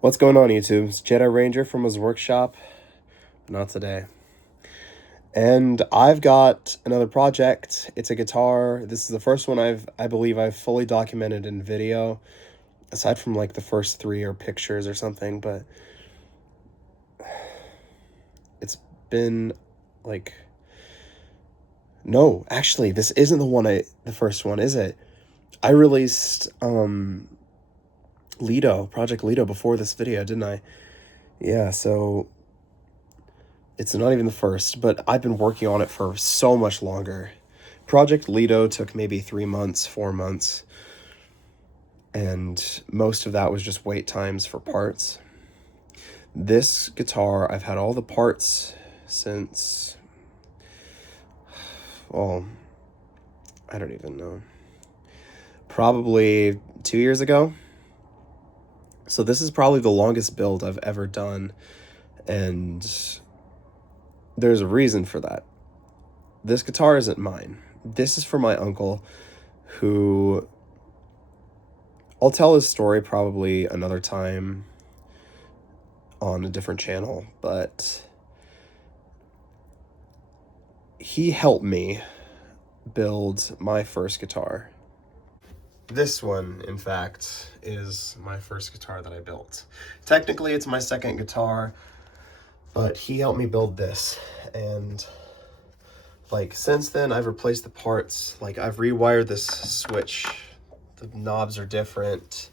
What's going on, YouTube? It's Jedi Ranger from his workshop. Not today. And I've got another project. It's a guitar. This is the first one I believe I've fully documented in video, aside from like the first three or pictures or something, but it's been like, no, actually, this isn't the first one, is it? I released Project Lido before this video, didn't I? Yeah, so it's not even the first, but I've been working on it for so much longer. Project Lido took maybe 3 months, 4 months, and most of that was just wait times for parts. This guitar, I've had all the parts since, well, I don't even know, probably 2 years ago. So this is probably the longest build I've ever done, and there's a reason for that. This guitar isn't mine. This is for my uncle, who, I'll tell his story probably another time on a different channel, but he helped me build my first guitar. This one, in fact, is my first guitar that I built. Technically, it's my second guitar, but he helped me build this, and like since then I've replaced the parts. Like I've rewired this switch, the knobs are different,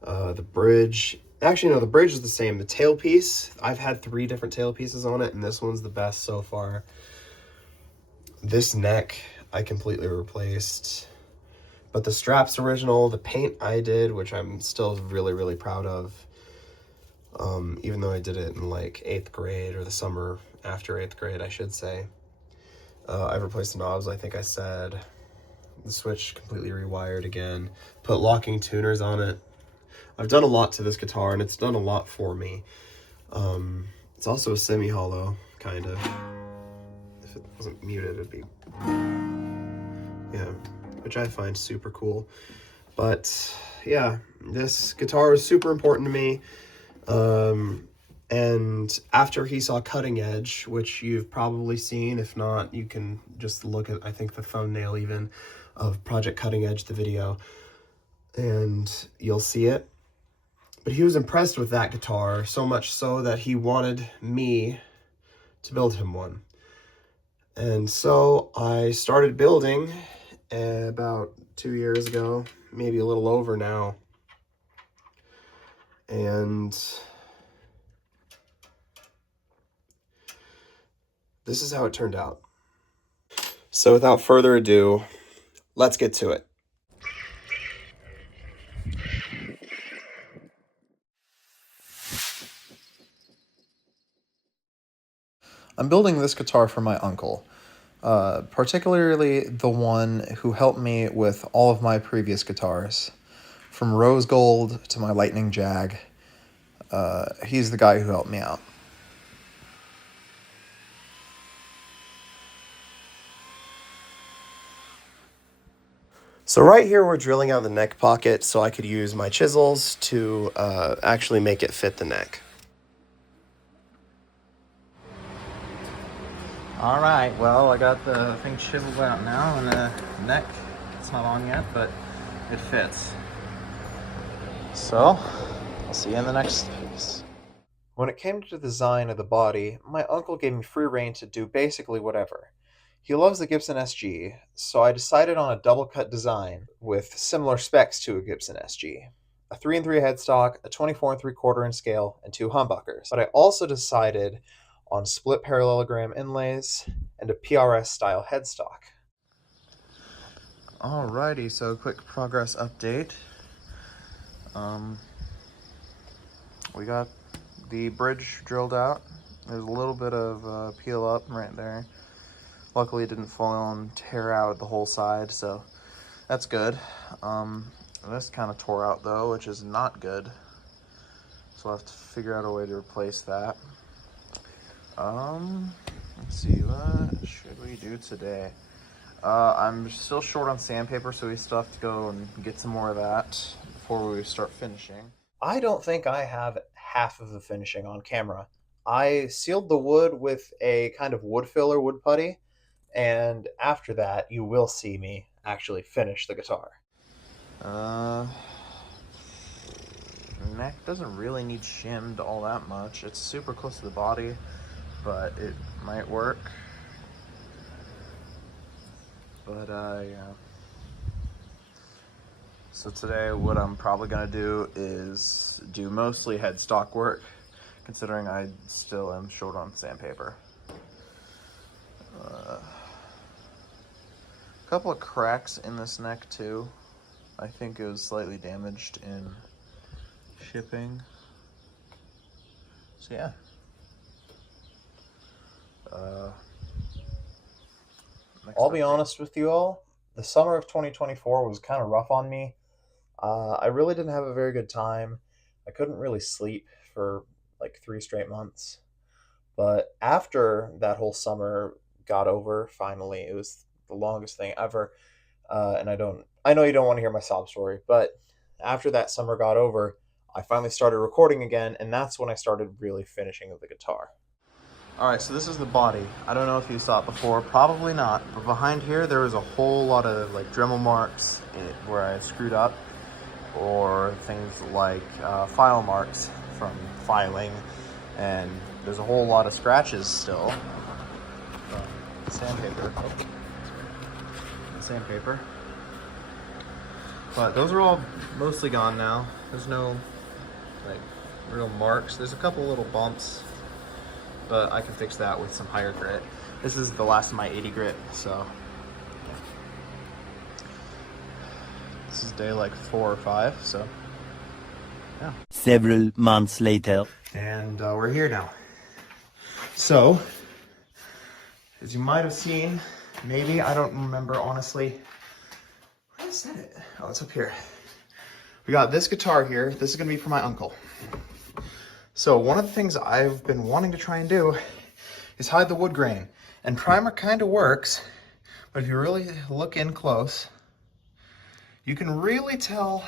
the bridge, actually no, the bridge is the same. The tailpiece, I've had 3 different tailpieces on it, and this one's the best so far. This neck I completely replaced, but the strap's original. The paint I did, which I'm still really proud of, even though I did it in like 8th grade, or the summer after 8th grade, I should say. I've replaced the knobs, I think I said. The switch completely rewired again. Put locking tuners on it. I've done a lot to this guitar, and it's done a lot for me. It's also a semi-hollow, kind of. If it wasn't muted, it'd be... yeah, which I find super cool. But yeah, this guitar is super important to me. And after he saw Cutting Edge, which you've probably seen, if not, you can just look at, I think, the thumbnail even of Project Cutting Edge, the video, and you'll see it. But he was impressed with that guitar, so much so that he wanted me to build him one. And so I started building about 2 years ago, maybe a little over now. And this is how it turned out. So without further ado, let's get to it. I'm building this guitar for my uncle, particularly the one who helped me with all of my previous guitars. From Rose Gold to my Lightning Jag, he's the guy who helped me out. So right here we're drilling out the neck pocket so I could use my chisels to actually make it fit the neck. All right, well, I got the thing chiseled out now, and the neck, it's not on yet, but it fits. So, I'll see you in the next piece. When it came to the design of the body, my uncle gave me free rein to do basically whatever. He loves the Gibson SG, so I decided on a double cut design with similar specs to a Gibson SG. A 3-3 headstock, a 24 3/4 inch scale, and 2 humbuckers. But I also decided on split parallelogram inlays and a PRS style headstock. Alrighty, so quick progress update. We got the bridge drilled out. There's a little bit of peel up right there. Luckily it didn't fall and tear out the whole side, so that's good. This kind of tore out though, which is not good. So I'll have to figure out a way to replace that. Let's see, what should we do today? I'm still short on sandpaper, so we still have to go and get some more of that before we start finishing. I don't think I have half of the finishing on camera. I sealed the wood with a kind of wood filler wood putty, and after that, you will see me actually finish the guitar. Neck doesn't really need shimmed all that much. It's super close to the body, but it might work. But yeah. So today what I'm probably gonna do is do mostly headstock work, considering I still am short on sandpaper. A couple of cracks in this neck too. I think it was slightly damaged in shipping. So yeah. I'll be honest with you all, the summer of 2024 was kind of rough on me. I really didn't have a very good time. I couldn't really sleep for like 3 straight months. But after that whole summer got over, finally, it was the longest thing ever. And I know you don't want to hear my sob story, but after that summer got over, I finally started recording again, and that's when I started really finishing the guitar. All right, so this is the body. I don't know if you saw it before, probably not, but behind here there was a whole lot of like Dremel marks where I screwed up, or things like file marks from filing, and there's a whole lot of scratches still. Sandpaper. But those are all mostly gone now. There's no like real marks. There's a couple little bumps, but I can fix that with some higher grit. This is the last of my 80 grit, so this is day like 4 or 5, so yeah. Several months later. And we're here now. So, as you might have seen, maybe, I don't remember honestly. Where did I set it? Oh, it's up here. We got this guitar here. This is gonna be for my uncle. So one of the things I've been wanting to try and do is hide the wood grain. And primer kind of works, but if you really look in close, you can really tell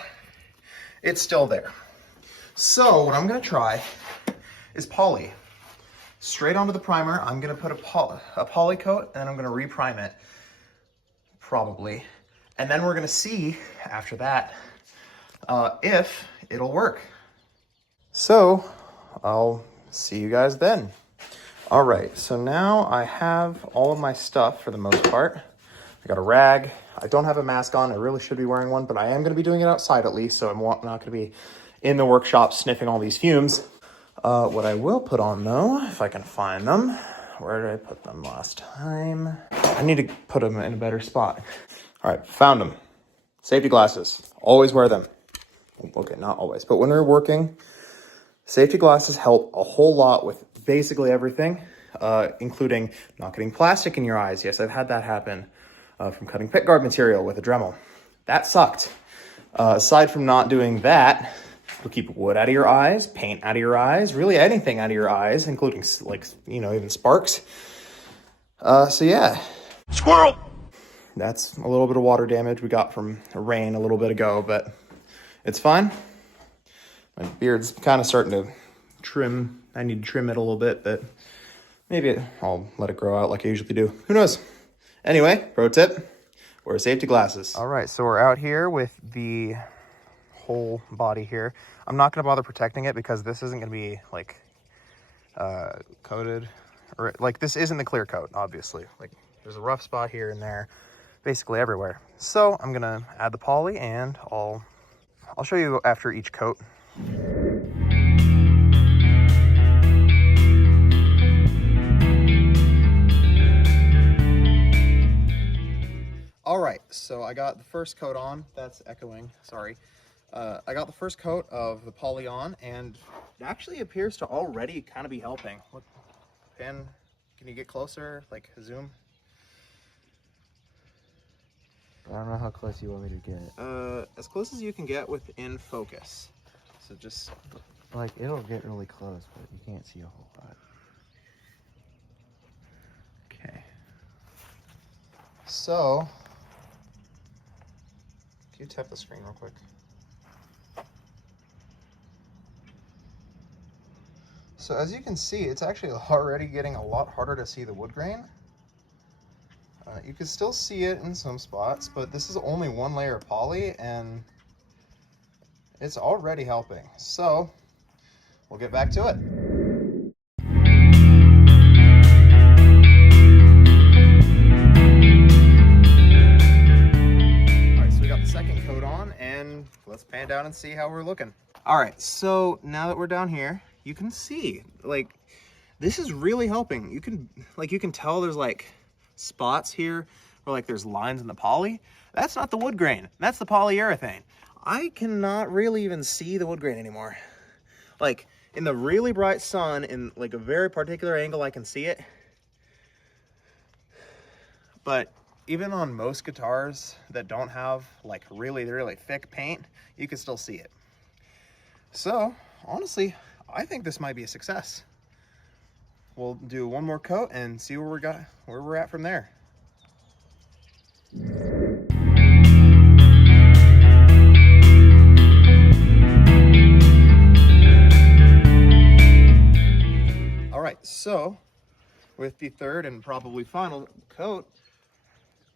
it's still there. So what I'm gonna try is poly. Straight onto the primer, I'm gonna put a poly coat, and then I'm gonna reprime it, probably. And then we're gonna see, after that, if it'll work. So, I'll see you guys then. All right, so now I have all of my stuff for the most part. I got a rag. I don't have a mask on. I really should be wearing one, but I am gonna be doing it outside at least, so I'm not gonna be in the workshop sniffing all these fumes. What I will put on though, if I can find them, where did I put them last time? I need to put them in a better spot. All right, found them. Safety glasses, always wear them. Okay, not always, but when we're working, safety glasses help a whole lot with basically everything, including not getting plastic in your eyes. Yes, I've had that happen from cutting pickguard material with a Dremel. That sucked. Aside from not doing that, it'll keep wood out of your eyes, paint out of your eyes, really anything out of your eyes, including like, you know, even sparks. So yeah. Squirrel! That's a little bit of water damage we got from rain a little bit ago, but it's fine. My beard's kind of starting to trim. I need to trim it a little bit, but maybe I'll let it grow out like I usually do. Who knows? Anyway, pro tip, wear safety glasses. All right, so we're out here with the whole body here. I'm not going to bother protecting it because this isn't going to be like coated, or like this isn't the clear coat, obviously. Like there's a rough spot here and there, basically everywhere. So I'm going to add the poly, and I'll show you after each coat. All right, so I got the first coat on. That's echoing, sorry. I got the first coat of the poly on, and it actually appears to already kind of be helping. Look, Pen, can you get closer, like zoom? I don't know how close you want me to get. As close as you can get within focus. So just... Like, it'll get really close, but you can't see a whole lot. Okay. So, can you tap the screen real quick? So as you can see, it's actually already getting a lot harder to see the wood grain. You can still see it in some spots, but this is only one layer of poly and it's already helping. So we'll get back to it. All right, so we got the second coat on and let's pan down and see how we're looking. All right, so now that we're down here, you can see, like, this is really helping. You can tell there's like spots here where like there's lines in the poly. That's not the wood grain, that's the polyurethane. I cannot really even see the wood grain anymore. Like in the really bright sun, in like a very particular angle, I can see it. But even on most guitars that don't have like really, really thick paint, you can still see it. So honestly, I think this might be a success. We'll do one more coat and see where we're at from there. All right, so with the third and probably final coat,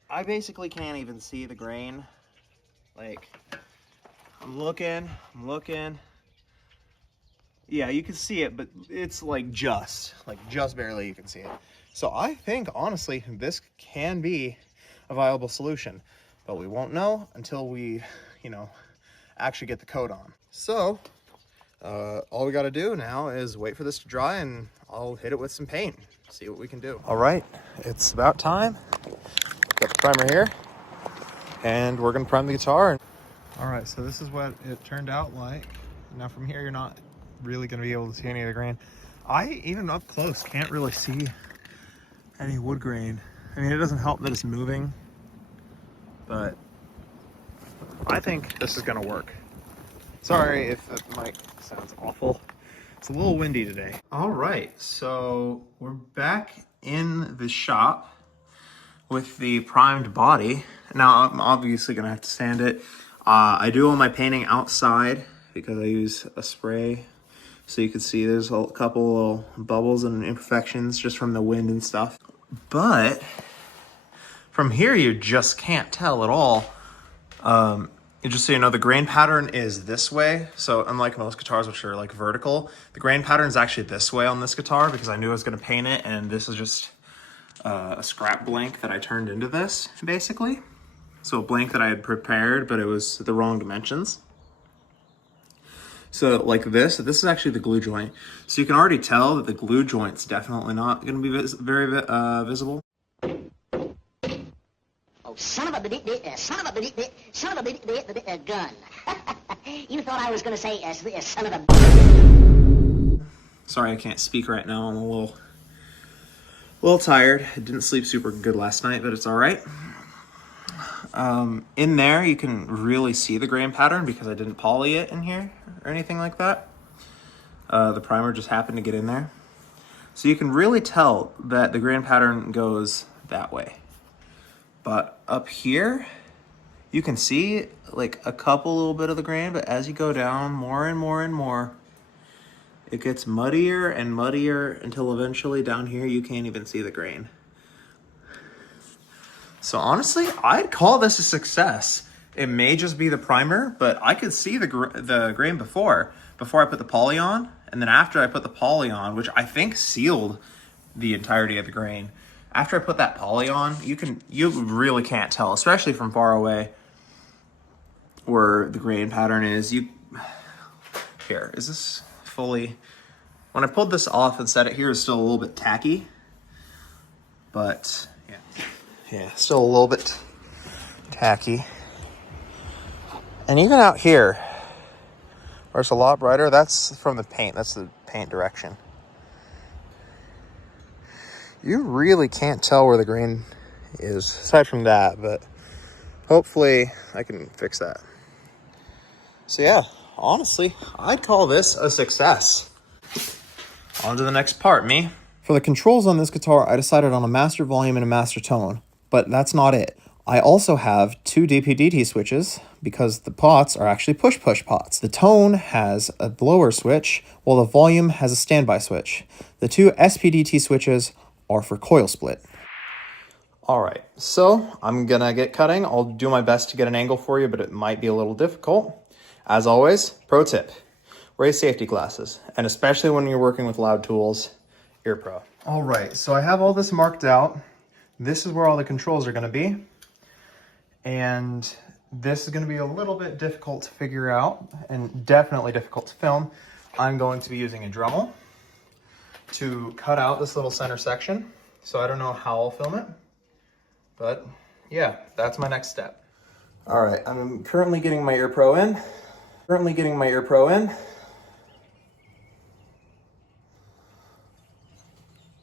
I basically can't even see the grain. Like, I'm looking. Yeah, you can see it, but it's like just barely you can see it. So I think, honestly, this can be a viable solution, but we won't know until we, actually get the coat on. So all we got to do now is wait for this to dry and I'll hit it with some paint, see what we can do. All right, it's about time. Got the primer here and we're gonna prime the guitar. All right, so this is what it turned out like. Now from here, you're not really gonna be able to see any of the grain. I, even up close, can't really see any wood grain. I mean, it doesn't help that it's moving, but I think this is gonna work. Sorry if the mic sounds awful. It's a little windy today. All right, so we're back in the shop with the primed body. Now I'm obviously gonna have to sand it. I do all my painting outside because I use a spray. So you can see there's a couple little bubbles and imperfections just from the wind and stuff. But from here, you just can't tell at all. Just so you know, the grain pattern is this way. So unlike most guitars, which are like vertical, the grain pattern is actually this way on this guitar because I knew I was gonna paint it, and this is just a scrap blank that I turned into this, basically. So a blank that I had prepared, but it was the wrong dimensions. So like this is actually the glue joint. So you can already tell that the glue joint's definitely not going to be very visible. Oh, son of a gun. You thought I was going to say son of a... Sorry, I can't speak right now. I'm a little tired. I didn't sleep super good last night, but it's all right. In there, you can really see the grain pattern because I didn't poly it in here or anything like that. The primer just happened to get in there. So you can really tell that the grain pattern goes that way. But up here, you can see like a couple little bit of the grain, but as you go down more and more and more, it gets muddier and muddier until eventually down here you can't even see the grain. So honestly, I'd call this a success. It may just be the primer, but I could see the grain before I put the poly on, and then after I put the poly on, which I think sealed the entirety of the grain. After I put that poly on, you really can't tell, especially from far away, where the grain pattern is. Here, is this fully... When I pulled this off and set it here, it's still a little bit tacky, but yeah, still a little bit tacky. And even out here, where it's a lot brighter, that's from the paint. That's the paint direction. You really can't tell where the grain is, aside from that, but hopefully I can fix that. So yeah, honestly, I'd call this a success. On to the next part, me. For the controls on this guitar, I decided on a master volume and a master tone, but that's not it. I also have 2 DP-DT switches because the pots are actually push-push pots. The tone has a blower switch while the volume has a standby switch. The 2 SPDT switches are for coil split. All right, so I'm gonna get cutting. I'll do my best to get an angle for you, but it might be a little difficult. As always, pro tip, wear safety glasses, and especially when you're working with loud tools, ear pro. All right, so I have all this marked out. This is where all the controls are gonna be. And this is gonna be a little bit difficult to figure out and definitely difficult to film. I'm going to be using a Dremel to cut out this little center section. So I don't know how I'll film it, but yeah, that's my next step. All right, I'm currently getting my ear pro in.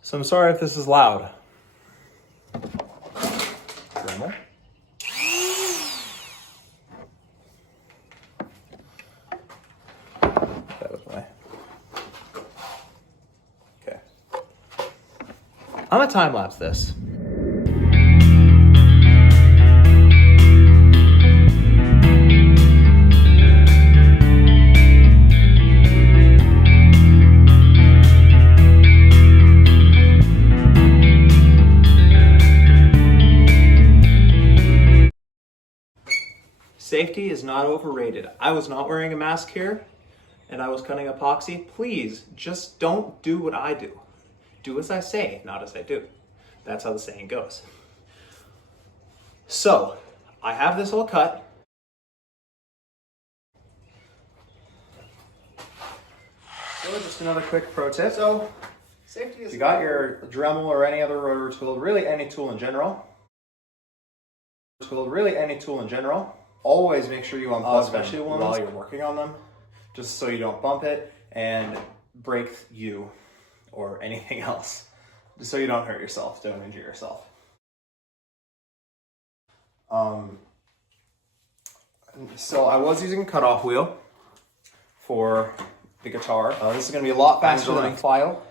So I'm sorry if this is loud. Dremel. That was my... Okay. I'm gonna time lapse this. Safety is not overrated. I was not wearing a mask here and I was cutting epoxy. Please just don't do what I do. Do as I say, not as I do. That's how the saying goes. So I have this all cut. So just another quick pro tip. So safety is, if you got your Dremel or any other rotary tool, really any tool in general, always make sure you unplug especially them while you're working on them, just so you don't bump it and break you or anything else, just so you don't hurt yourself, don't injure yourself. So I was using a cutoff wheel for the guitar. This is going to be a lot faster than a file,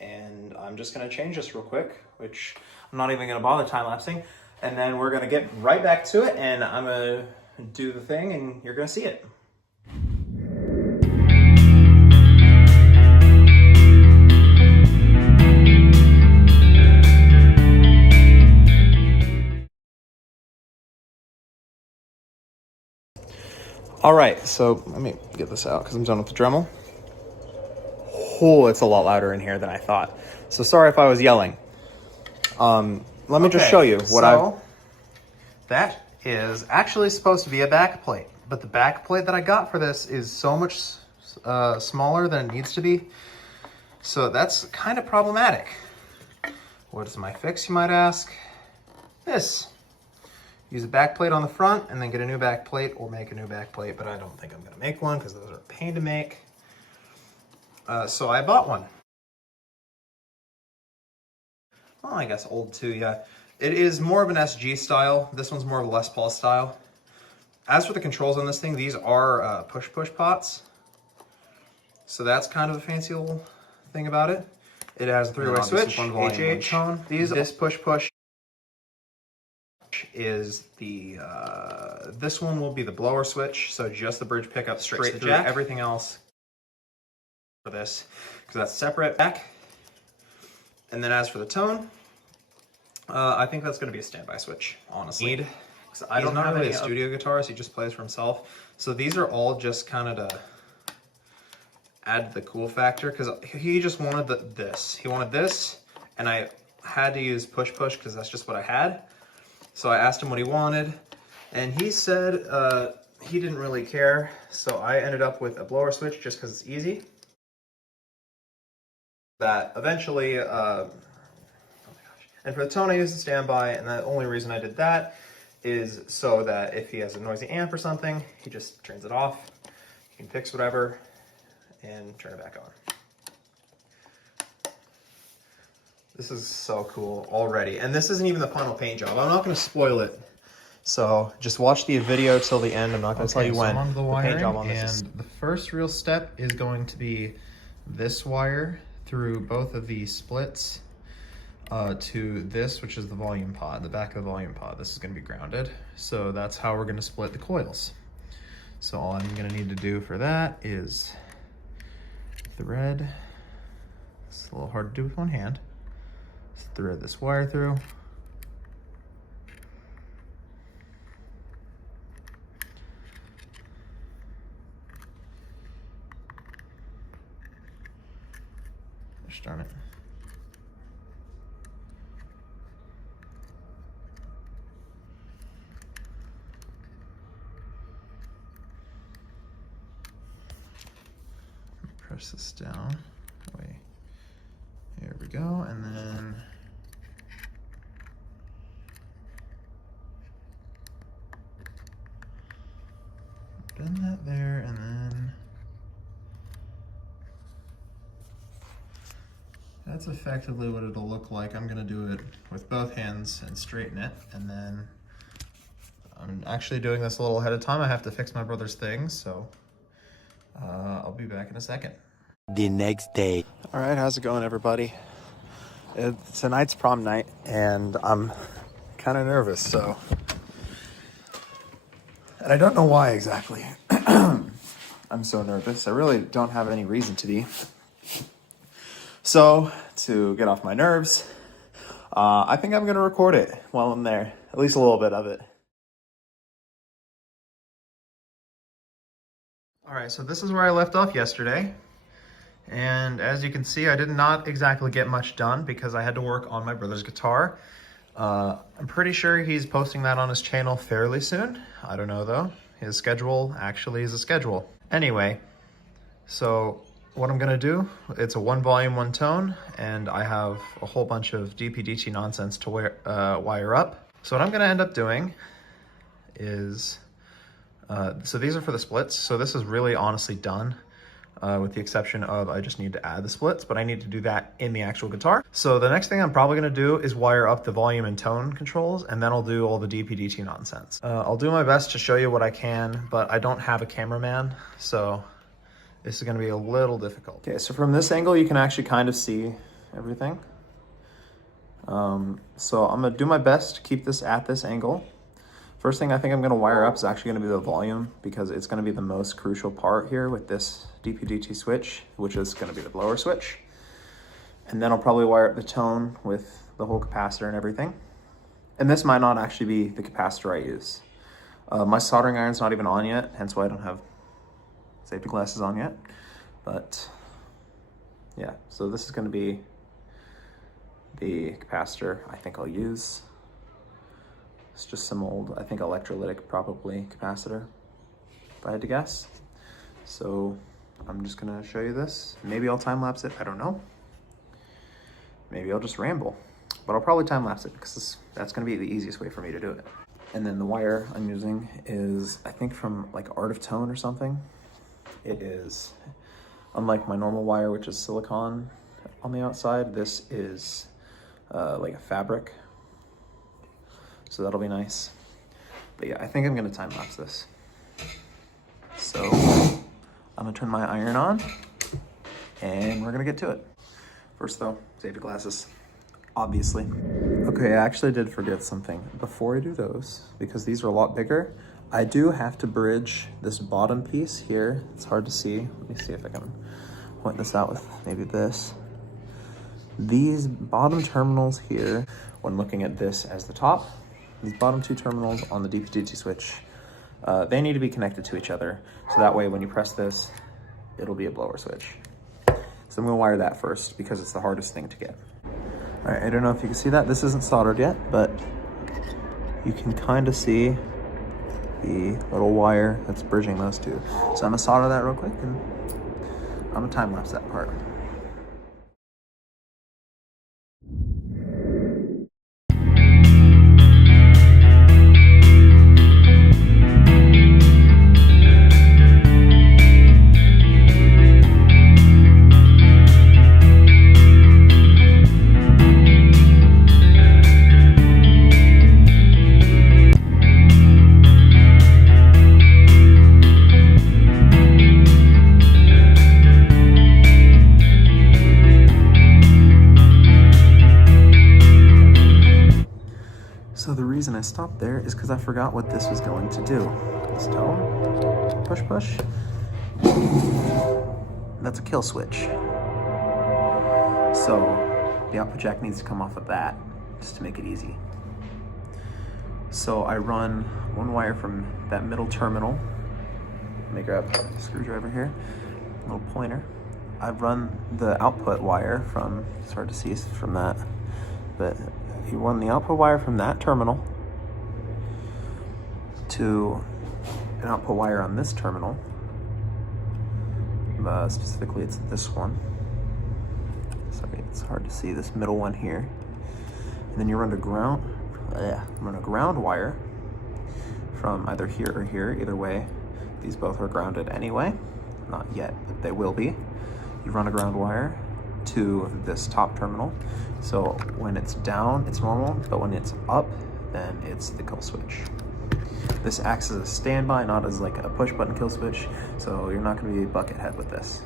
and I'm just going to change this real quick, which I'm not even going to bother time-lapsing. And then we're gonna get right back to it, and I'm gonna do the thing, and you're gonna see it. All right, so let me get this out because I'm done with the Dremel. Oh, it's a lot louder in here than I thought. So sorry if I was yelling. Let me just show you what that is actually supposed to be a back plate, but the back plate that I got for this is so much smaller than it needs to be. So that's kind of problematic. What is my fix, you might ask? This. Use a back plate on the front and then get a new back plate or make a new back plate, but I don't think I'm gonna make one because those are a pain to make. So I bought one. Well, I guess old too, yeah. It is more of an SG style. This one's more of a Les Paul style. As for the controls on this thing, these are push-push pots. So that's kind of a fancy little thing about it. It has a 3-way switch, HH, tone. This push-push is the, this one will be the blower switch. So just the bridge pickup straight through. Jack. Everything else for this, because that's separate back. And then as for the tone, I think that's going to be a standby switch, honestly. Because I don't have really a studio guitarist, he just plays for himself. So these are all just kind of to add the cool factor, because he just wanted this. He wanted this, and I had to use push-push because that's just what I had. So I asked him what he wanted, and he said he didn't really care. So I ended up with a blower switch just because it's easy. That eventually, oh my gosh. And for the tone I used a standby, and the only reason I did that is so that if he has a noisy amp or something, he just turns it off. You can fix whatever and turn it back on. This is so cool already. And this isn't even the final paint job. I'm not going to spoil it. So just watch the video till the end. I'm not going to tell you when. On the wiring, paint job on this and the first real step is going to be this wire through both of these splits. to this, which is the volume pod, the back of the volume pod. This is going to be grounded. So that's how we're going to split the coils. So all I'm going to need to do for that is thread. It's a little hard to do with one hand. Just thread this wire through. Gosh darn it. Press this down. Wait. Here we go, and then bend that there, and then that's effectively what it'll look like. I'm gonna do it with both hands and straighten it, and then I'm actually doing this a little ahead of time. I have to fix my brother's things, so I'll be back in a second. The next day. All right, how's it going, everybody? Tonight's prom night, and I'm kind of nervous, so. And I don't know why exactly. I'm so nervous. I really don't have any reason to be. So, to get off my nerves, I think I'm going to record it while I'm there, at least a little bit of it. All right, so this is where I left off yesterday. And as you can see, I did not exactly get much done because I had to work on my brother's guitar. I'm pretty sure he's posting that on his channel fairly soon. I don't know though. His schedule actually is a schedule. Anyway, so what I'm gonna do, it's a 1 volume, 1 tone, and I have a whole bunch of DP-DT nonsense to wire up. So what I'm gonna end up doing is, so these are for the splits. So this is really honestly done. With the exception of I just need to add the splits, but I need to do that in the actual guitar. So the next thing I'm probably gonna do is wire up the volume and tone controls, and then I'll do all the DP-DT nonsense. I'll do my best to show you what I can, but I don't have a cameraman, so this is gonna be a little difficult. Okay, so from this angle, you can actually kind of see everything. So I'm gonna do my best to keep this at this angle. First thing I think I'm gonna wire up is actually gonna be the volume, because it's gonna be the most crucial part here with this DP-DT switch, which is gonna be the blower switch. And then I'll probably wire up the tone with the whole capacitor and everything. And this might not actually be the capacitor I use. My soldering iron's not even on yet, hence why I don't have safety glasses on yet. But yeah, so this is gonna be the capacitor I think I'll use. It's just some old, I think electrolytic probably capacitor, if I had to guess. So I'm just gonna show you this. Maybe I'll time lapse it, I don't know. Maybe I'll just ramble, but I'll probably time lapse it because that's gonna be the easiest way for me to do it. And then the wire I'm using is, I think from like Art of Tone or something. It is, unlike my normal wire, which is silicone on the outside, this is like a fabric. So that'll be nice. But yeah, I think I'm gonna time lapse this. So I'm gonna turn my iron on and we're gonna get to it. First though, safety glasses, obviously. Okay, I actually did forget something. Before I do those, because these are a lot bigger, I do have to bridge this bottom piece here. It's hard to see. Let me see if I can point this out with maybe this. These bottom terminals here, when looking at this as the top, these bottom 2 terminals on the DP-DT switch, they need to be connected to each other. So that way when you press this, it'll be a blower switch. So I'm gonna wire that first because it's the hardest thing to get. All right, I don't know if you can see that. This isn't soldered yet, but you can kind of see the little wire that's bridging those 2. So I'm gonna solder that real quick and I'm gonna time lapse that part. I stopped there is because I forgot what this was going to do. This tone, push, push. That's a kill switch. So the output jack needs to come off of that, just to make it easy. So I run one wire from that middle terminal. Let me grab a screwdriver here, a little pointer. I run the output wire from, it's hard to see from that, but you run the output wire from that terminal to an output wire on this terminal. Specifically, it's this one. Sorry, it's hard to see, this middle one here. And then you run a ground wire from either here or here. Either way, these both are grounded anyway. Not yet, but they will be. You run a ground wire to this top terminal. So when it's down, it's normal, but when it's up, then it's the kill switch. This acts as a standby, not as like a push button kill switch, so you're not going to be buckethead with this.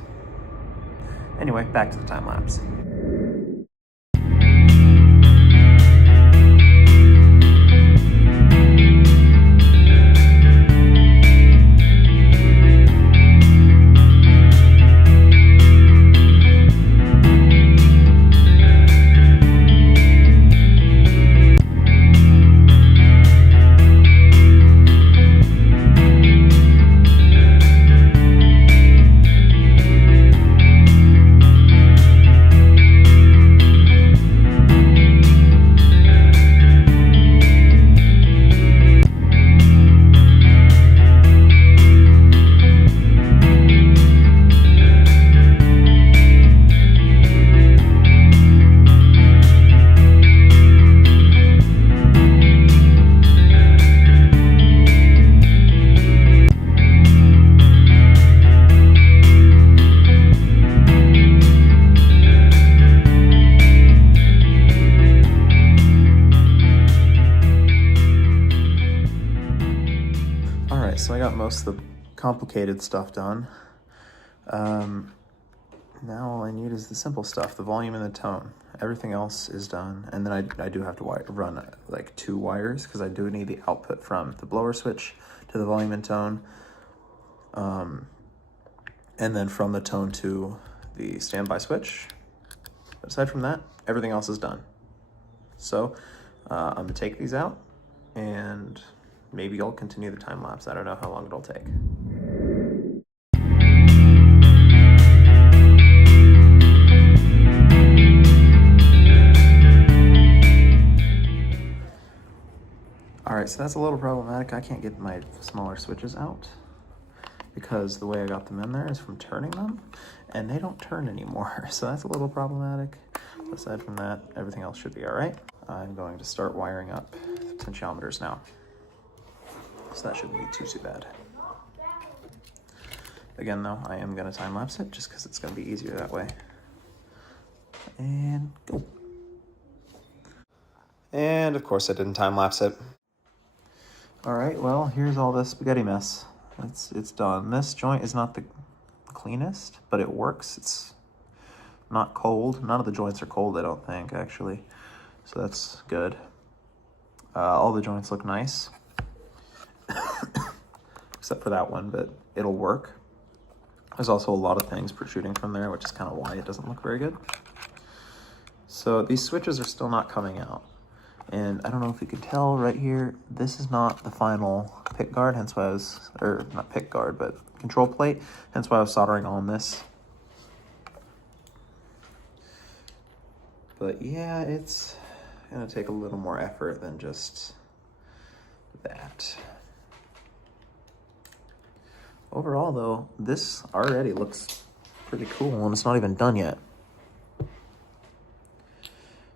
Anyway, back to the time lapse. So I got most of the complicated stuff done. Now all I need is the simple stuff, the volume and the tone. Everything else is done. And then I do have to run like 2 wires because I do need the output from the blower switch to the volume and tone. And then from the tone to the standby switch. But aside from that, everything else is done. So I'm gonna take these out and maybe I'll continue the time lapse. I don't know how long it'll take. All right, so that's a little problematic. I can't get my smaller switches out because the way I got them in there is from turning them, and they don't turn anymore. So that's a little problematic. Aside from that, everything else should be all right. I'm going to start wiring up the potentiometers now. So that shouldn't be too bad. Again though, I am gonna time lapse it just because it's gonna be easier that way. And go. And of course I didn't time lapse it. All right, well, here's all this spaghetti mess. It's done. This joint is not the cleanest, but it works. It's not cold. None of the joints are cold, I don't think, actually. So that's good. All the joints look nice. Except for that one, but it'll work. There's also a lot of things protruding from there, which is kind of why it doesn't look very good. So these switches are still not coming out. And I don't know if you can tell right here, this is not the final pick guard, hence why I was, or not pick guard, but control plate, hence why I was soldering on this. But yeah, it's gonna take a little more effort than just that. Overall though, this already looks pretty cool and it's not even done yet.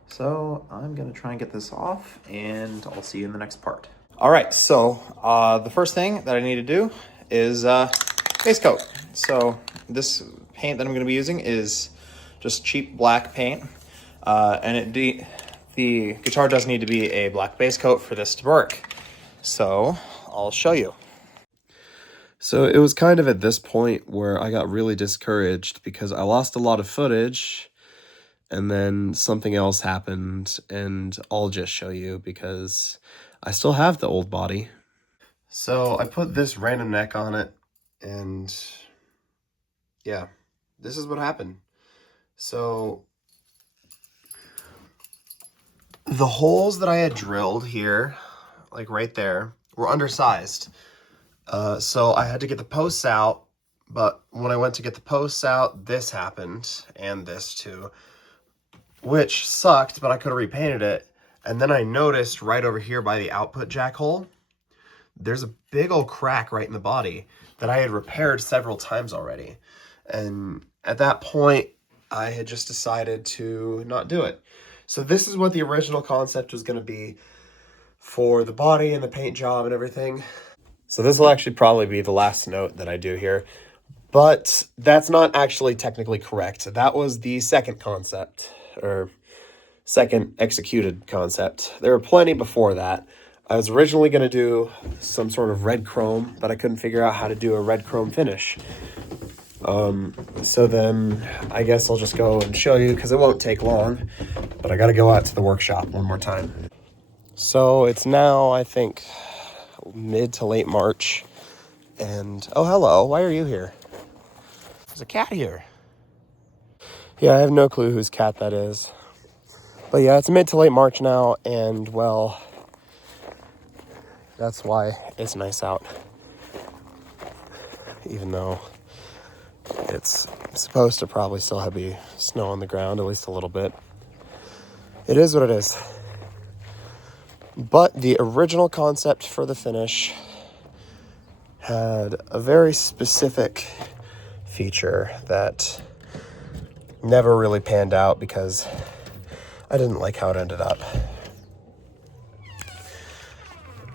So I'm gonna try and get this off and I'll see you in the next part. All right, so the first thing that I need to do is base coat. So this paint that I'm gonna be using is just cheap black paint. And the guitar does need to be a black base coat for this to work. So I'll show you. So it was kind of at this point where I got really discouraged because I lost a lot of footage and then something else happened, and I'll just show you because I still have the old body. So I put this random neck on it, and yeah, this is what happened. So the holes that I had drilled here, like right there, were undersized. So I had to get the posts out, but when I went to get the posts out, this happened, and this too, which sucked, but I could have repainted it. And then I noticed right over here by the output jack hole, there's a big old crack right in the body that I had repaired several times already. And at that point, I had just decided to not do it. So this is what the original concept was going to be for the body and the paint job and everything. So this will actually probably be the last note that I do here, but that's not actually technically correct. That was the second concept, or second executed concept. There were plenty before that. I was originally going to do some sort of red chrome, but I couldn't figure out how to do a red chrome finish. So then I guess I'll just go and show you, because it won't take long, but I got to go out to the workshop one more time. So it's now, I think, mid to late March, and oh, hello, why are you here? There's a cat here. Yeah, I have no clue whose cat that is. But yeah, it's mid to late March now, and well, that's why it's nice out. Even though it's supposed to probably still be snow on the ground, at least a little bit. It is what it is. But the original concept for the finish had a very specific feature that never really panned out because I didn't like how it ended up.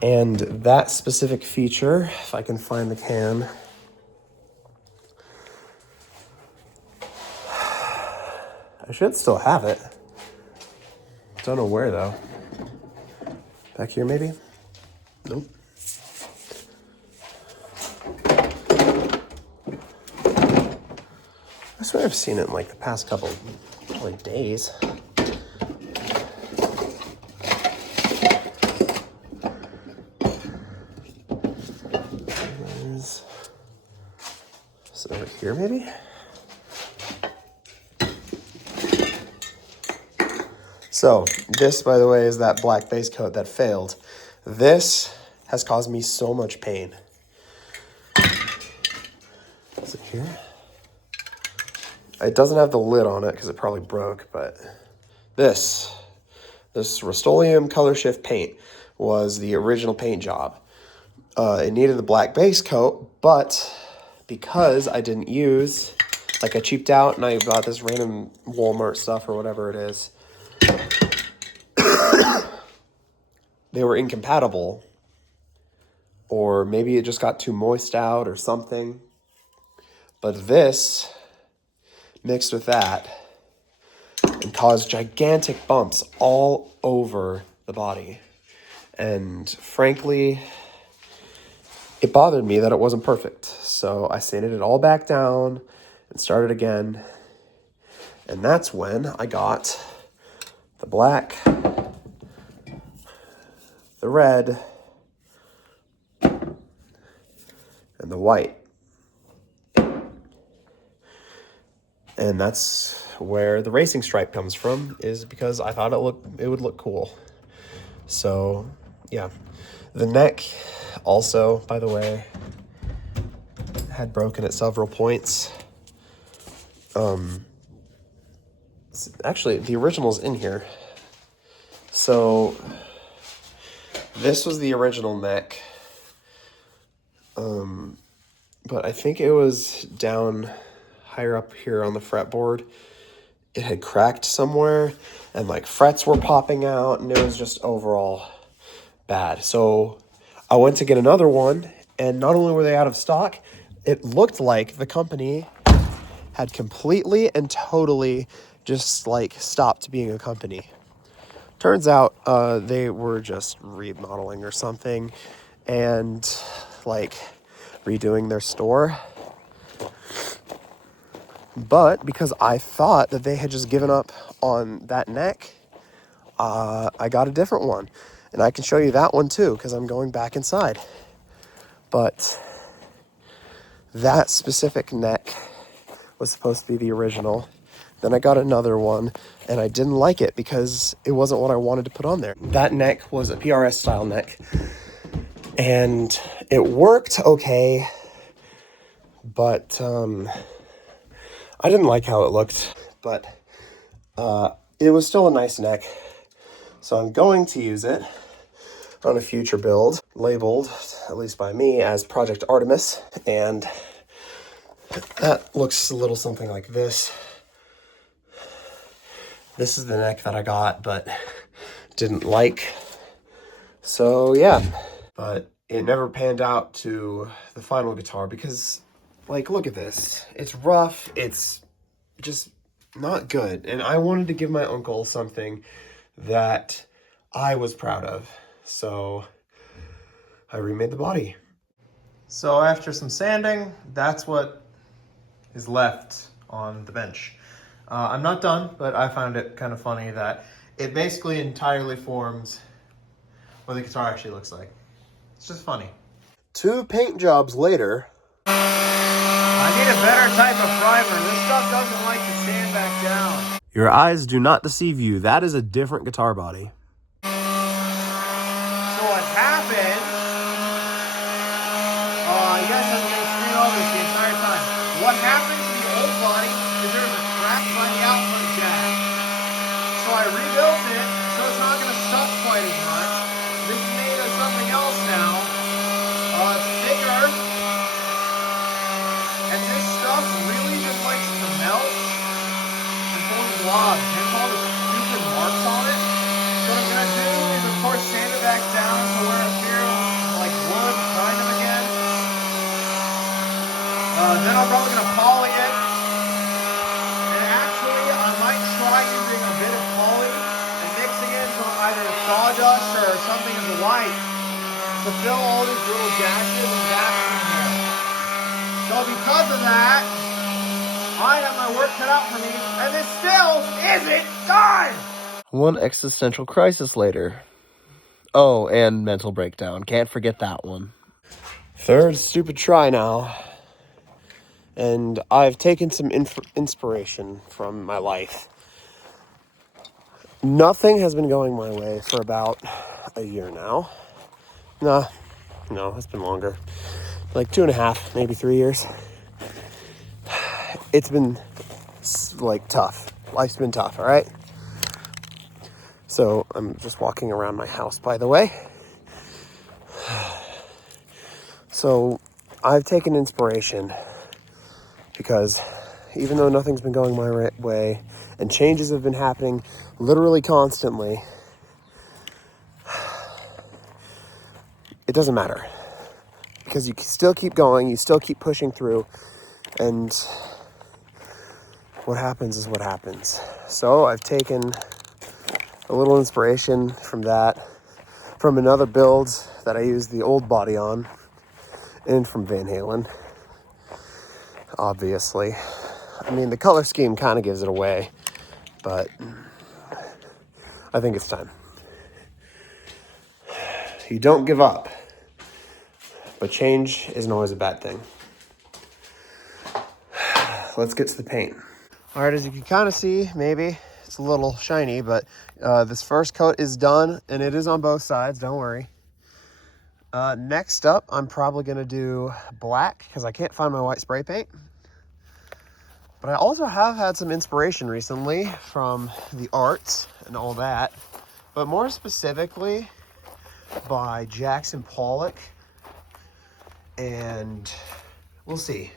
And that specific feature, if I can find the can, I should still have it. Don't know where though. Back here maybe? Nope. I swear I've seen it in like the past couple probably days. Is it over here maybe? So this, by the way, is that black base coat that failed. This has caused me so much pain. Is it here? It doesn't have the lid on it because it probably broke, but this Rust-Oleum Color Shift paint was the original paint job. It needed the black base coat, but because I didn't use, like I cheaped out and I got this random Walmart stuff or whatever it is, they were incompatible, or maybe it just got too moist out or something. But this mixed with that and caused gigantic bumps all over the body. And frankly, it bothered me that it wasn't perfect. So I sanded it all back down and started again. And that's when I got the black, the red, and the white. And that's where the racing stripe comes from, is because I thought it would look cool. So yeah, the neck also, by the way, had broken at several points. Actually, the original's in here. So this was the original neck. But I think it was down higher up here on the fretboard. It had cracked somewhere and like frets were popping out, and it was just overall bad. So I went to get another one, and not only were they out of stock, it looked like the company had completely and totally just like stopped being a company. Turns out they were just remodeling or something and like redoing their store. But because I thought that they had just given up on that neck, I got a different one. And I can show you that one too, because I'm going back inside. But that specific neck was supposed to be the original. Then I got another one, and I didn't like it because it wasn't what I wanted to put on there. That neck was a PRS style neck, and it worked okay, but I didn't like how it looked, but it was still a nice neck. So I'm going to use it on a future build, labeled, at least by me, as Project Artemis, and that looks a little something like this. This is the neck that I got, but didn't like. So yeah, but it never panned out to the final guitar because, like, look at this. It's rough. It's just not good. And I wanted to give my uncle something that I was proud of. So I remade the body. So after some sanding, that's what is left on the bench. I'm not done, but I found it kind of funny that it basically entirely forms what the guitar actually looks like. It's just funny. 2 paint jobs later. I need a better type of primer. This stuff doesn't like to sand back down. Your eyes do not deceive you. That is a different guitar body. So what happened, you guys have been screwing over this the entire time. What happened to the old body is there was a crack by the output jack. So I rebuilt it so it's not going to suck quite as much. This is made of something else now. It's thicker. And this stuff really just likes to melt and form blobs. Hence all the stupid marks on it. So what I'm going to do is, of course, sand it back down to where it feels like wood, kind of again. Then I'm probably going to poly it. And actually, I might try using a bit of poly and mixing it into either sawdust or something as a white to fill all these little gashes and gaps in here. So because of that, I have my work cut out for me, and this still isn't done! One existential crisis later. Oh, and mental breakdown. Can't forget that one. 3rd stupid try now. And I've taken some inspiration from my life. Nothing has been going my way for about a year now. No, it's been longer. Like 2.5, maybe 3 years. It's been, like, tough. Life's been tough, all right? So I'm just walking around my house, by the way. So I've taken inspiration because even though nothing's been going my way and changes have been happening literally constantly, it doesn't matter because you still keep going, you still keep pushing through, and what happens is what happens. So I've taken a little inspiration from that, from another build that I used the old body on, and from Van Halen, obviously. I mean, the color scheme kind of gives it away, but I think it's time. You don't give up, but change isn't always a bad thing. Let's get to the paint. All right, as you can kind of see, maybe it's a little shiny, but this first coat is done, and it is on both sides, don't worry. Next up, I'm probably going to do black because I can't find my white spray paint. But I also have had some inspiration recently from the arts and all that, but more specifically by Jackson Pollock, and we'll see.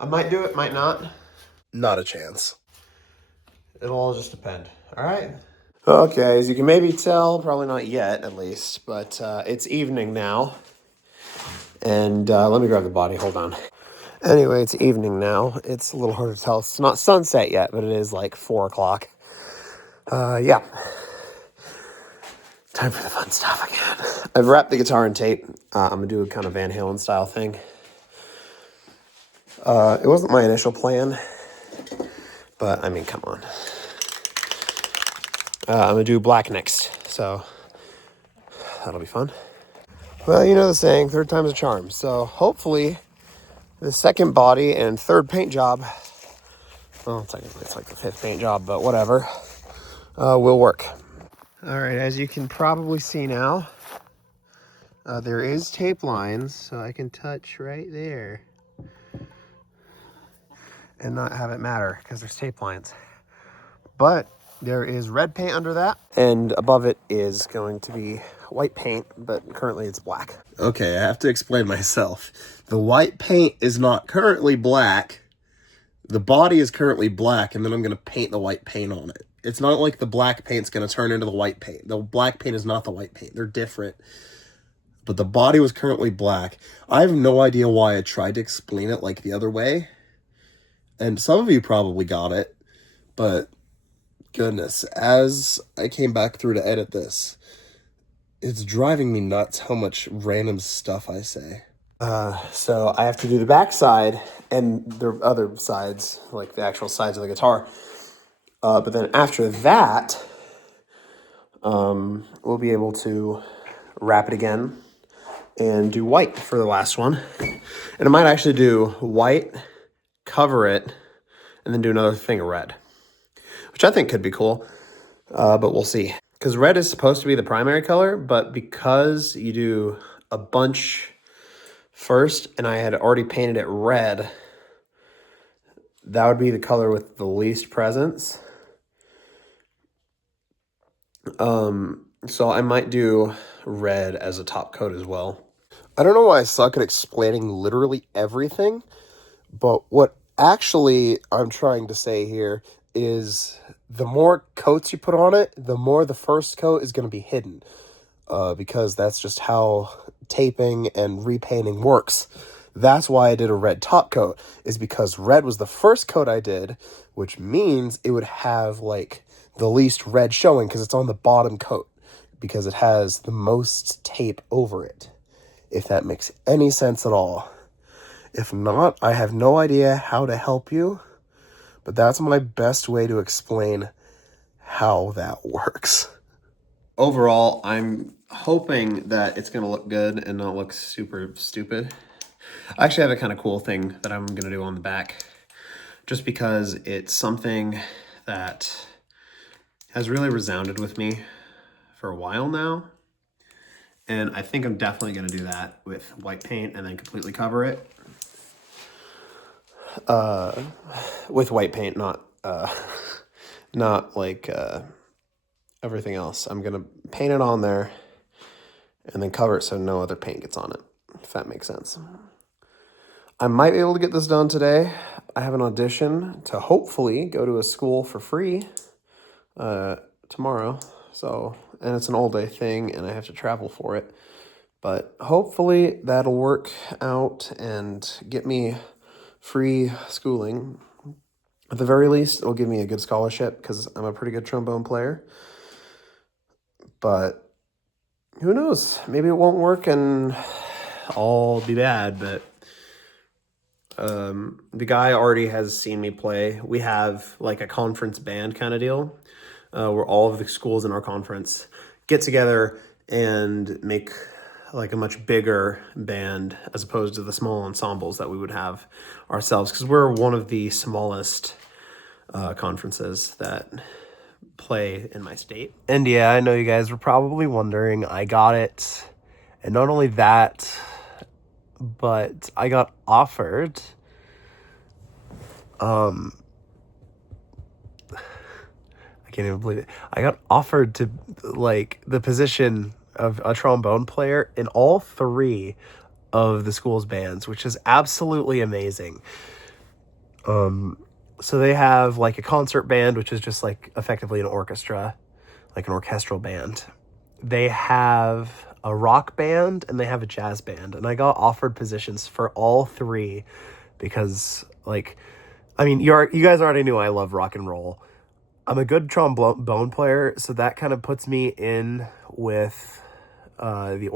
I might do it, might not. Not a chance. It'll all just depend, all right? Okay, as you can maybe tell, probably not yet at least, but it's evening now. And let me grab the body, hold on. Anyway, it's evening now. It's a little hard to tell. It's not sunset yet, but it is like 4 o'clock. Yeah. Time for the fun stuff again. I've wrapped the guitar in tape. I'm going to do a kind of Van Halen style thing. It wasn't my initial plan, but I mean, come on. I'm going to do black next. So that'll be fun. Well, you know the saying, third time's a charm. So hopefully the second body and third paint job, well, technically it's like the fifth paint job, but whatever, will work. All right, as you can probably see now, there is tape lines, so I can touch right there and not have it matter because there's tape lines. But there is red paint under that, and above it is going to be white paint, but currently it's black. Okay, I have to explain myself. The white paint is not currently black. The body is currently black, and then I'm going to paint the white paint on it. It's not like the black paint's going to turn into the white paint. The black paint is not the white paint. They're different. But the body was currently black. I have no idea why I tried to explain it like the other way. And some of you probably got it. But goodness, as I came back through to edit this, it's driving me nuts how much random stuff I say. So I have to do the back side and the other sides, like the actual sides of the guitar. But then after that, we'll be able to wrap it again and do white for the last one. And I might actually do white, cover it, and then do another thing of red, which I think could be cool, but we'll see. Because red is supposed to be the primary color, but because you do a bunch first, and I had already painted it red, that would be the color with the least presence. So I might do red as a top coat as well. I don't know why I suck at explaining literally everything, but what actually I'm trying to say here is the more coats you put on it, the more the first coat is going to be hidden, because that's just how taping and repainting works. That's why I did a red top coat, is because red was the first coat I did, which means it would have like the least red showing because it's on the bottom coat, because it has the most tape over it, if that makes any sense at all. If not, I have no idea how to help you, but that's my best way to explain how that works. Overall, I'm hoping that it's going to look good and not look super stupid. I actually have a kind of cool thing that I'm going to do on the back, just because it's something that has really resounded with me for a while now. And I think I'm definitely going to do that with white paint and then completely cover it. With white paint, not like everything else. I'm going to paint it on there and then cover it so no other paint gets on it, if that makes sense. I might be able to get this done today. I have an audition to hopefully go to a school for free tomorrow. So, and it's an all-day thing, and I have to travel for it. But hopefully that'll work out and get me free schooling. At the very least, it'll give me a good scholarship because I'm a pretty good trombone player. But who knows? Maybe it won't work and I'll be bad, but the guy already has seen me play. We have like a conference band kind of deal, where all of the schools in our conference get together and make like a much bigger band as opposed to the small ensembles that we would have ourselves, because we're one of the smallest conferences that play in my state. And yeah, I know you guys were probably wondering, I got it. And not only that, but I got offered I can't even believe it. I got offered to like the position of a trombone player in all three of the school's bands, which is absolutely amazing. So they have like a concert band, which is just like effectively an orchestra, like an orchestral band. They have a rock band and they have a jazz band. And I got offered positions for all three because, like, I mean, you guys already knew I love rock and roll. I'm a good trombone player, so that kind of puts me in with the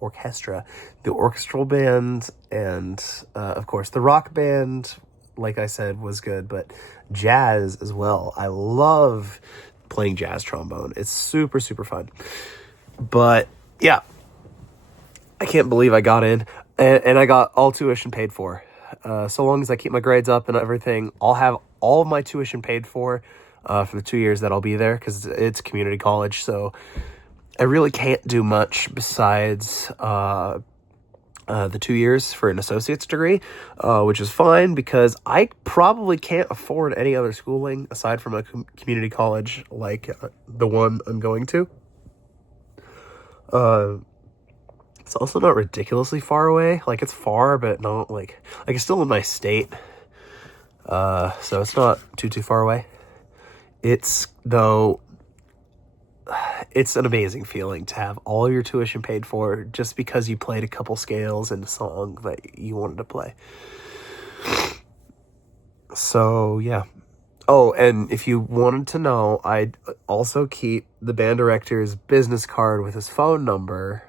orchestra, the orchestral band, and of course the rock band, like I said, was good, but jazz as well. I love playing jazz trombone. It's super, super fun. But yeah, I can't believe I got in, and I got all tuition paid for. So long as I keep my grades up and everything, I'll have all of my tuition paid for the 2 years that I'll be there, because it's community college. So I really can't do much besides the 2 years for an associate's degree, which is fine because I probably can't afford any other schooling aside from a community college like the one I'm going to. It's also not ridiculously far away. Like, it's far, but not like it's still in my state. So it's not too far away. It's an amazing feeling to have all your tuition paid for just because you played a couple scales in a song that you wanted to play. So, yeah. Oh, and if you wanted to know, I'd also keep the band director's business card with his phone number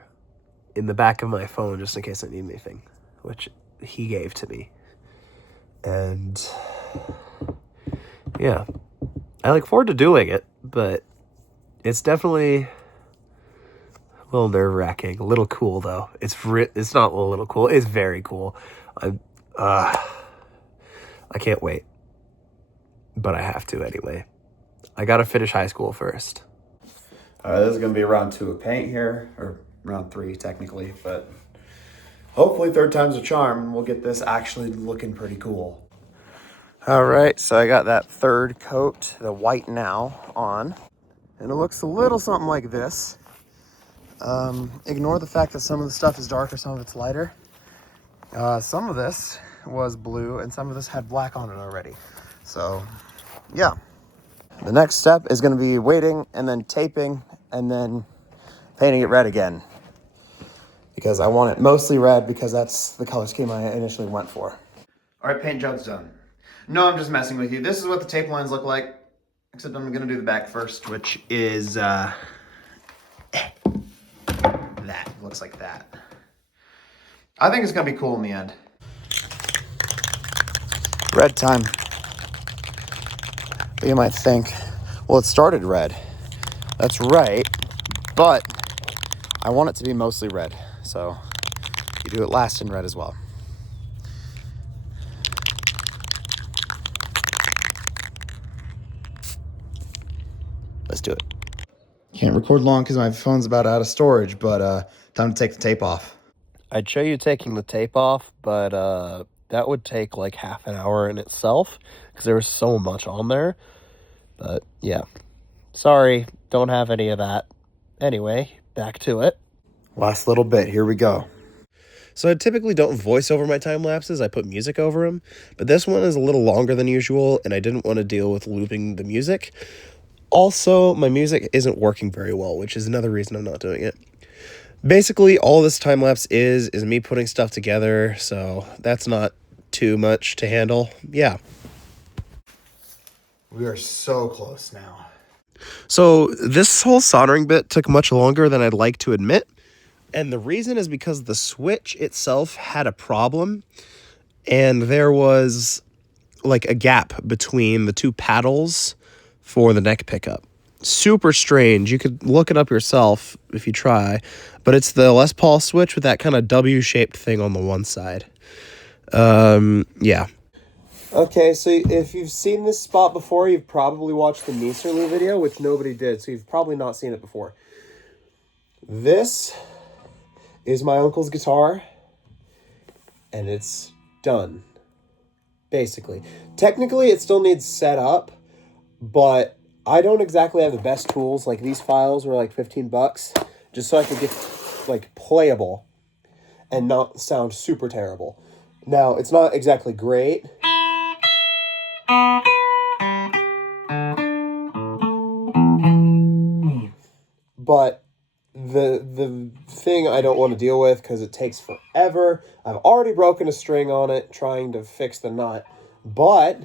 in the back of my phone just in case I need anything, which he gave to me. And yeah, I look forward to doing it, but it's definitely a little nerve-wracking, a little cool though. It's not a little cool, it's very cool. I can't wait, but I have to anyway. I gotta finish high school first. This is gonna be round 2 of paint here, or round 3 technically, but hopefully 3rd time's a charm and we'll get this actually looking pretty cool. All right, so I got that 3rd coat, the white now, on, and it looks a little something like this. Ignore the fact that some of the stuff is darker, some of it's lighter. Some of this was blue and some of this had black on it already. So yeah, the next step is going to be waiting and then taping and then painting it red again, because I want it mostly red because that's the color scheme I initially went for. All right, paint job's done. No, I'm just messing with you. This is what the tape lines look like, except I'm going to do the back first, which is that. Looks like that. I think it's going to be cool in the end. Red time. But you might think, well, it started red. That's right, but I want it to be mostly red, so you do it last in red as well. Let's do it. Can't record long because my phone's about out of storage, but time to take the tape off. I'd show you taking the tape off, but that would take like half an hour in itself because there was so much on there. But yeah, sorry, don't have any of that. Anyway, back to it. Last little bit, here we go. So I typically don't voice over my time lapses, I put music over them, but this one is a little longer than usual and I didn't want to deal with looping the music. Also, my music isn't working very well, which is another reason I'm not doing it. Basically, all this time lapse is me putting stuff together, so that's not too much to handle. Yeah. We are so close now. So this whole soldering bit took much longer than I'd like to admit, and the reason is because the switch itself had a problem, and there was like a gap between the 2 paddles for the neck pickup. Super strange. You could look it up yourself if you try, but it's the Les Paul switch with that kind of W-shaped thing on the one side. Yeah. Okay, so if you've seen this spot before, you've probably watched the Nieserly video, which nobody did, so you've probably not seen it before. This is my uncle's guitar, and it's done, basically. Technically, it still needs set up, but I don't exactly have the best tools. Like, these files were like $15 just so I could get like playable and not sound super terrible. Now, it's not exactly great, but the thing I don't want to deal with because it takes forever. I've already broken a string on it trying to fix the nut, but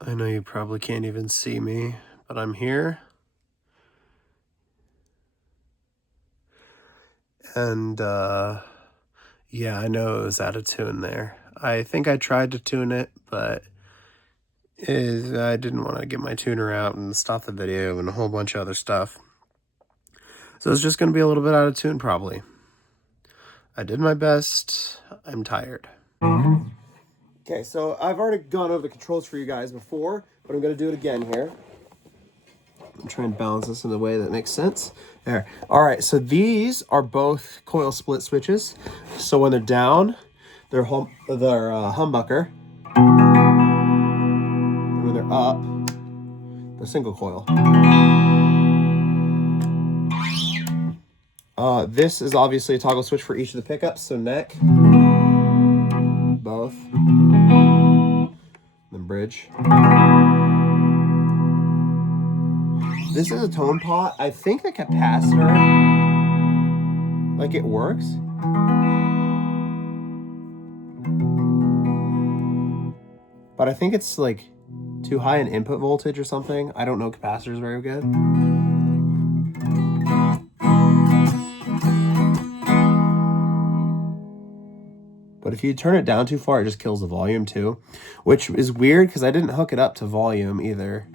I know you probably can't even see me, but I'm here. And, yeah, I know it was out of tune there. I think I tried to tune it, but I didn't want to get my tuner out and stop the video and a whole bunch of other stuff. So it's just going to be a little bit out of tune, probably. I did my best. I'm tired. Okay, so I've already gone over the controls for you guys before, but I'm going to do it again here. I'm trying to balance this in a way that makes sense. There. All right, so these are both coil split switches. So when they're down, they're humbucker. And when they're up, they're single coil. This is obviously a toggle switch for each of the pickups, so neck, both, then bridge. This is a tone pot. I think the capacitor, like, it works. But I think it's like too high in input voltage or something. I don't know capacitors very good. But if you turn it down too far, it just kills the volume too, which is weird because I didn't hook it up to volume either.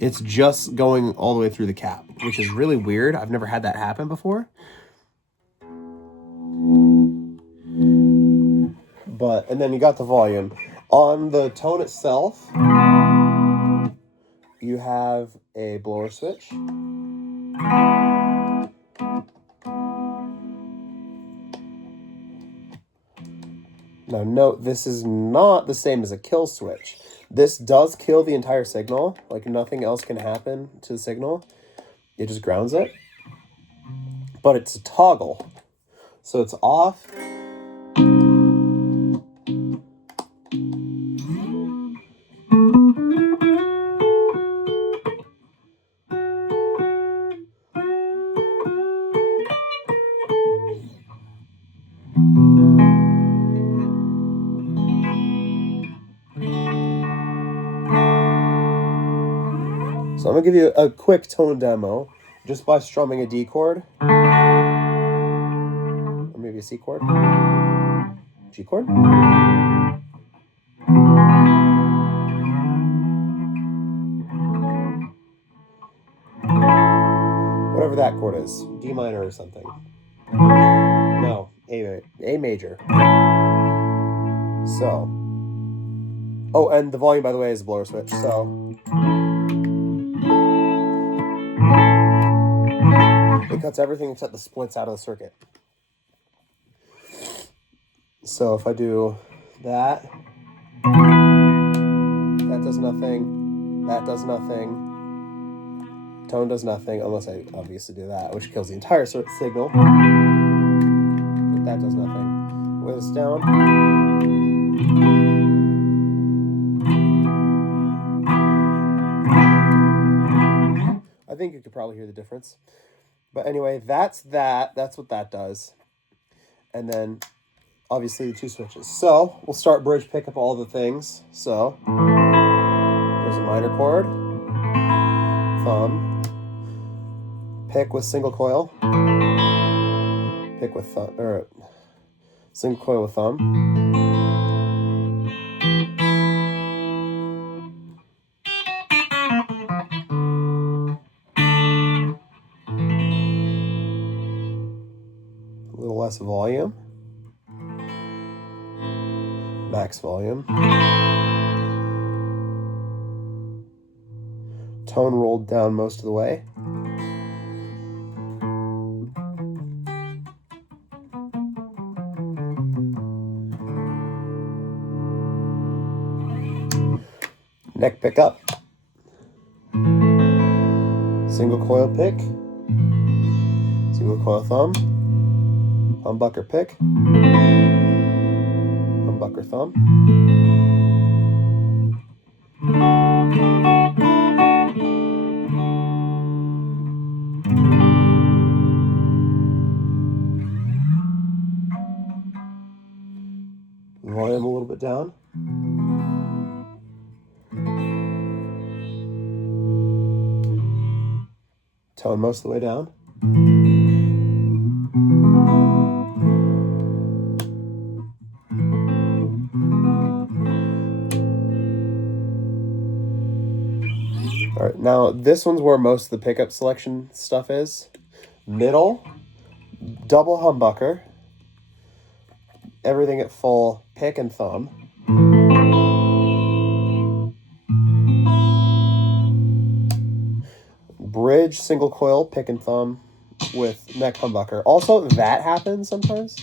It's just going all the way through the cap, which is really weird. I've never had that happen before. But, and then you got the volume. On the tone itself, you have a blower switch. Now note, this is not the same as a kill switch. This does kill the entire signal. Like, nothing else can happen to the signal. It just grounds it. But it's a toggle. So it's off. So I'm going to give you a quick tone demo just by strumming a D chord. Or maybe a C chord. G chord. Whatever that chord is. D minor or something. No, A major. So. Oh, and the volume, by the way, is a blower switch. So. It cuts everything except the splits out of the circuit. So if I do that, that does nothing, that does nothing, tone does nothing, unless I obviously do that, which kills the entire signal. But that does nothing. With this down. I think you could probably hear the difference. But anyway, that's that. That's what that does. And then, obviously, the two switches. So, we'll start bridge, pick up all the things. So, there's a minor chord, thumb, pick with single coil, pick with thumb, or single coil with thumb. A little less volume. Max volume. Tone rolled down most of the way. Neck pickup. Single coil pick. Single coil thumb. Humbucker pick. Humbucker thumb. Volume a little bit down. Tone most of the way down. All right, now this one's where most of the pickup selection stuff is. Middle, double humbucker, everything at full pick and thumb. Bridge, single coil, pick and thumb with neck humbucker. Also, that happens sometimes.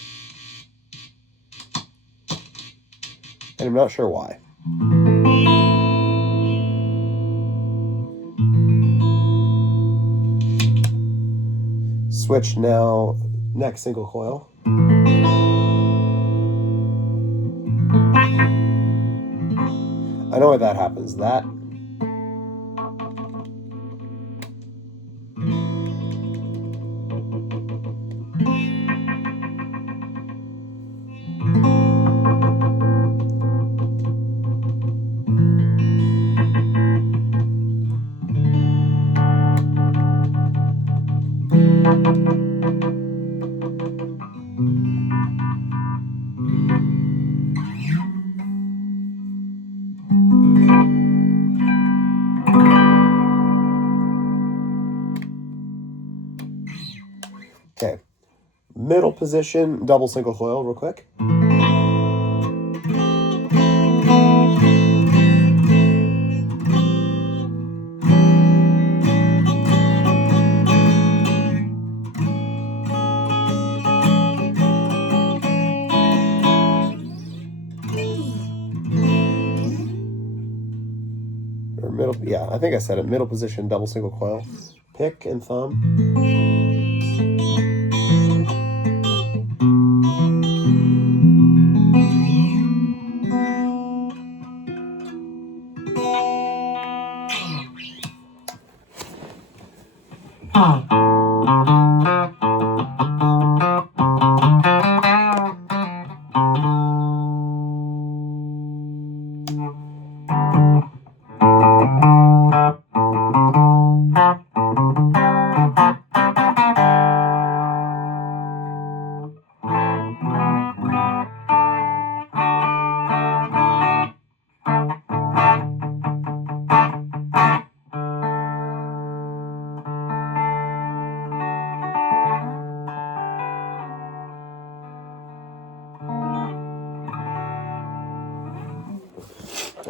And I'm not sure why. Switch now, neck single coil. I know why that happens. That. Okay, middle position, double single coil real quick. Or middle, yeah, I think I said it. Middle position, double single coil. Pick and thumb.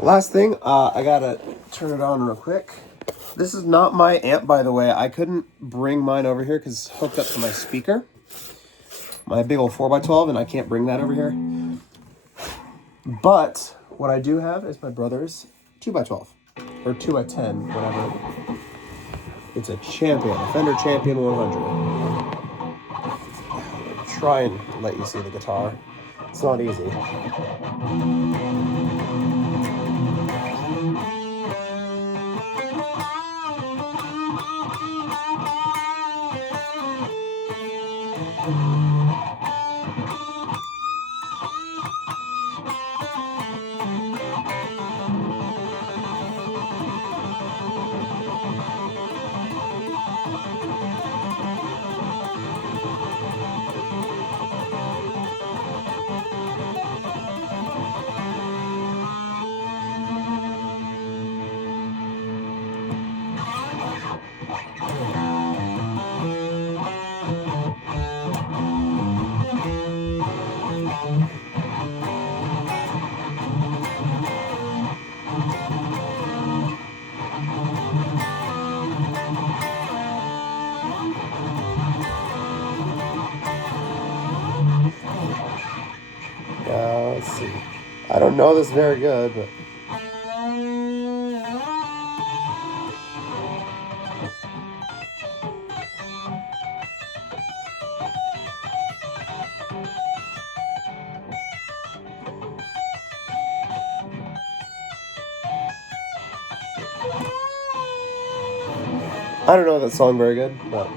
Last thing, I gotta turn it on real quick. This is not my amp, by the way. I couldn't bring mine over here because it's hooked up to my speaker. My big old 4x12, and I can't bring that over here. But what I do have is my brother's 2x12. Or 2x10, whatever. It's a Champion, a Fender Champion 100. I'm gonna try and let you see the guitar. It's not easy. Let's see. I don't know this very good, but I don't know that song very good, but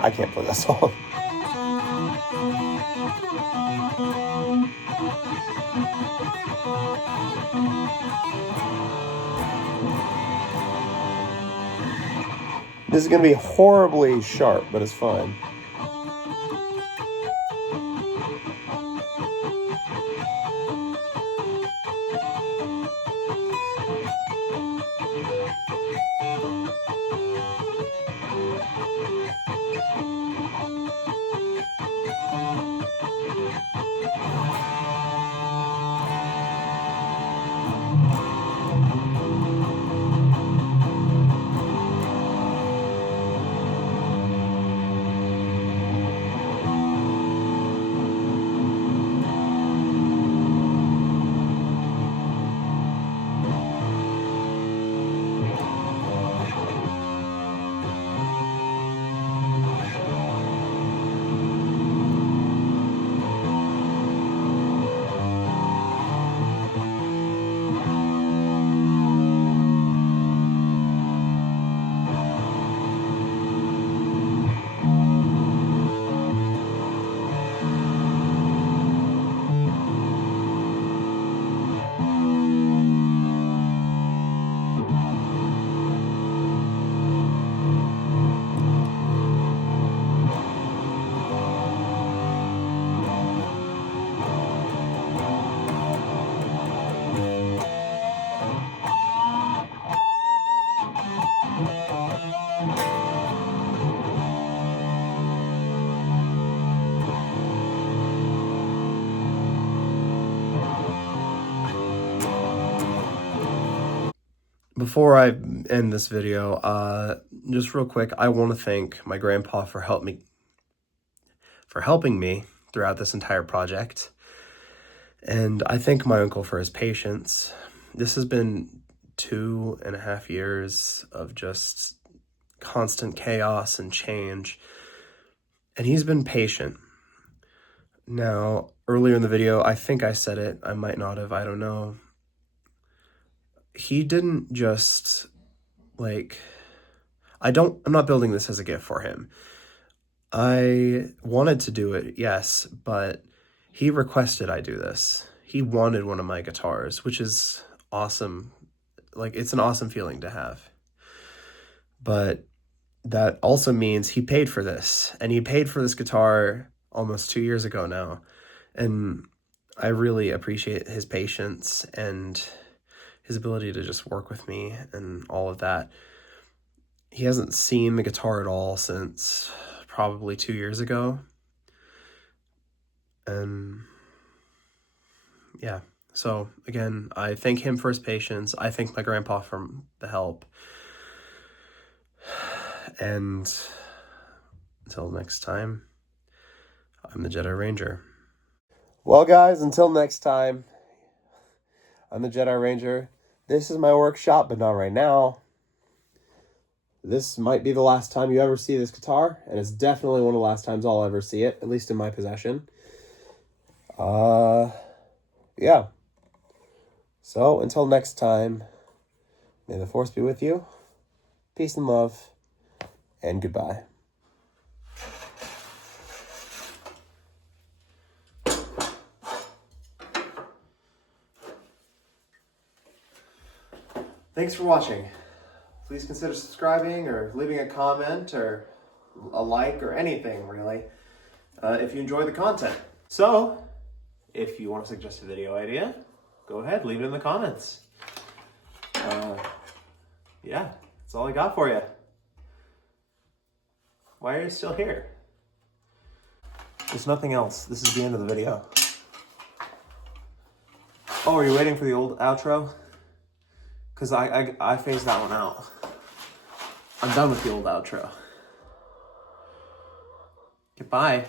I can't play that song. This is going to be horribly sharp, but it's fine. Before I end this video, just real quick, I want to thank my grandpa for helping me throughout this entire project. And I thank my uncle for his patience. This has been 2.5 years of just constant chaos and change. And he's been patient. Now, earlier in the video, I think I said it. I might not have, I don't know. He didn't just, like, I'm not building this as a gift for him. I wanted to do it, yes, but he requested I do this. He wanted one of my guitars, which is awesome. Like, it's an awesome feeling to have. But that also means he paid for this, and he paid for this guitar almost 2 years ago now. And I really appreciate his patience and his ability to just work with me and all of that. He hasn't seen the guitar at all since probably 2 years ago. And yeah, so again, I thank him for his patience. I thank my grandpa for the help. And until next time, I'm the Jedi Ranger. Well, guys, until next time, I'm the Jedi Ranger. This is my workshop, but not right now. This might be the last time you ever see this guitar, and it's definitely one of the last times I'll ever see it, at least in my possession. Yeah. So, until next time, may the Force be with you. Peace and love, and goodbye. Thanks for watching. Please consider subscribing or leaving a comment or a like or anything, really, if you enjoy the content. So, if you want to suggest a video idea, go ahead, leave it in the comments. Yeah, that's all I got for you. Why are you still here? There's nothing else. This is the end of the video. Oh, are you waiting for the old outro? Because I phased that one out. I'm done with the old outro. Goodbye.